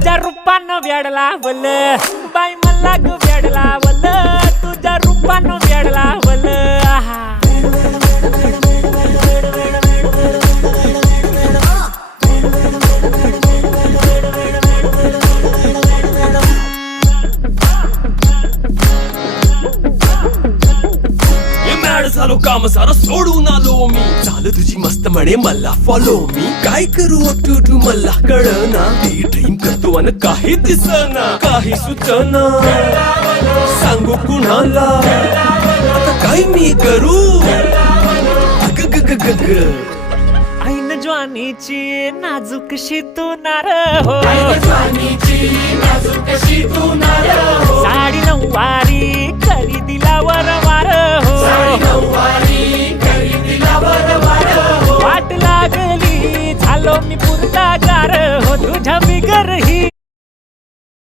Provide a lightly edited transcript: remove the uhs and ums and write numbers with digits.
तुझ्या रूपानं वेडला वल बाई मला ग वेडला वल तुझ्या रूपानं वेडला वल आहा झालो काम सारा सोडून आलो मी झालं तुझी मस्त म्हणे मला फॉलो मी काय करू टू मला कळना ते ड्रीम करतो आणि काही दिसना काही सुचना सांगू कुणाला आता काय मी करू अग ग ग ग ग ऐन ज्वानीची नाजूकशी तू नार हो साडी नऊवारी करी दिलावर वार हो वाट लागली झालो मी पुरता गार हो तुझ्या बिगर ही